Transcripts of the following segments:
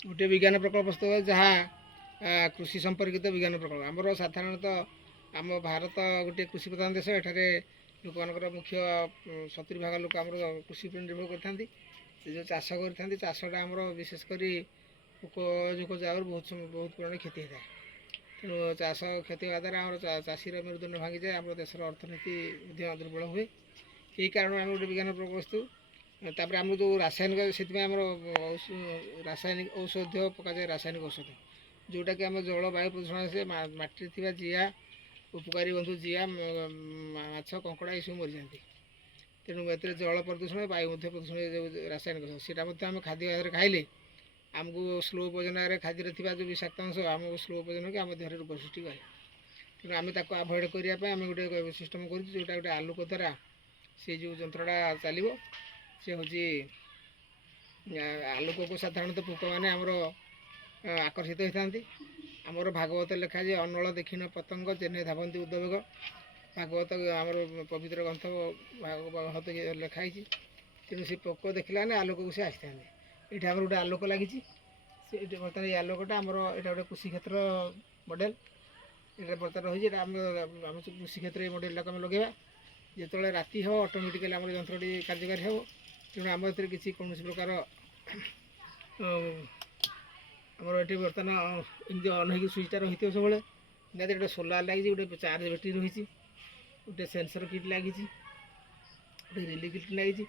गोटे विज्ञान प्रकल्प प्रस्तुत जहाँ कृषि संपर्कित विज्ञान प्रकल्प आमर साधारणतः आम भारत गोटे कृषि प्रधान देश एठारे लोक मानकर मुख्य 70% लोक आम कृषि पर निर्भर करते जो चाष कर चाषटा आमर विशेषकर पोक जोक जगह बहुत बहुत परिमाण क्षति होता है तेणु चाष क्षति होगा द्वारा आम चाषीर मेरुदंड भांगी जाए आम देशर अर्थनीति दुर्बल हुए यही कारण आम गोटे विज्ञान प्रकल्प वस्तु तापर आम जो रासायनिक से आम रासायनिक औषध पकाए रासायनिक औषध जोटा कि आम जल वायु प्रदूषण से माटी थी जीआ उपकारी बंधु जीआ माछ कंकड़ा ये सब मरी जाती तेणु ए जल प्रदूषण वायु प्रदूषण जो रासायनिक सीटा आम खाद्य आधार खाइले आमको स्लो पचन खाद्य थी जो विषाक्त अंश आमको स्लो पचन कि आम देह रोग सृष्टि कै तेणु आम आभोड करने आम गोटे सिस्टम कर जोटा गोटे आलोक द्वारा से जो जंत्रटा चलो से हूँ आलोक को साधारणतः पोक मैंने आमर आकर्षित होता आमर भागवत लेखा जे अनल देखिन पतंग चेन्नई धावंती उद्वेग भागवत आमर पवित्र ग्रंथ भागवत लिखाई तेणु से पोक देखला आलोक को सी आसता ये आम गोटे आलोक लगी बर्तमान ये आलोकटा आमर यहाँ गोटे कृषि क्षेत्र मॉडल ये बर्तमान रही आम कृषि क्षेत्र ये मॉडल आम लगे जो राति हो ऑटोमेटिकली आम यंत्रटी कार्यकारी हो तेणु आम ए किसी कौन प्रकार आमर ये बर्तमान एमती अन हो स्विचटा रही सब निहती गोटे सोलार लगी गोटे चार्ज बैटेरी रही गोटे सेंसर किट लगी गोटे रिले किट लगी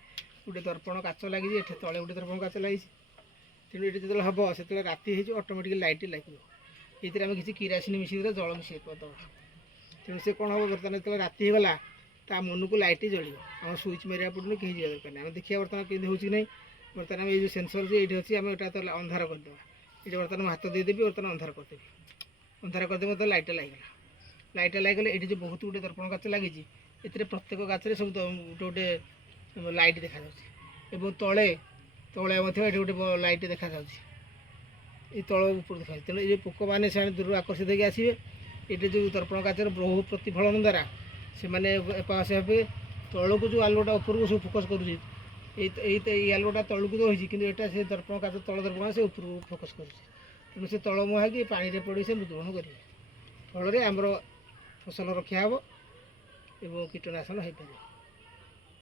गोटे दर्पण काच लगी तले गोटे दर्पण काच लगी तेणु ये जो हम से राति हो ऑटोमेटिक लाइट लगे ये आम किसी किरासिन मिसेद जल मिसे करद तेणु से कौन हम बर्तमान जो राति होगा ता मन को लाइट जल आम स्विच मारे पड़ूनी कहीं जावा दरकार नहीं आम देखिए बर्तमान कमी हो नहीं बर्तमान ये जो सेंसर से ये अच्छी आम यहाँ तो अंधार करदे ये बर्तमान हाथ देदेवी बर्तमान अंधार करदेवी अंधार करदे मतलब लाइट लगे ये जो बहुत गुटे दर्पण गाच लगी प्रत्येक गाचरे सब गोटे गोटे लाइट देखा और तले तले ये गोटे लाइट देखा ये तल ऊपर देखा तेणु ये पोक मैंने से दूर आकर्षित होकर आसवे ये जो दर्पण गाचर बहु प्रतिफलन द्वारा से मैंने एपास हे तलू जो आलोटा ऊपर को सब फोकस कर आलोटा तलू तो होती कि से दर्पण काच तल दर्पण से ऊपर फोकस कर तेणु से तल मुहाँ कि पानी पड़ी से मृत्युबरण करेंगे फल आमर फसल रक्षा हे और कीटनाशन हो पार।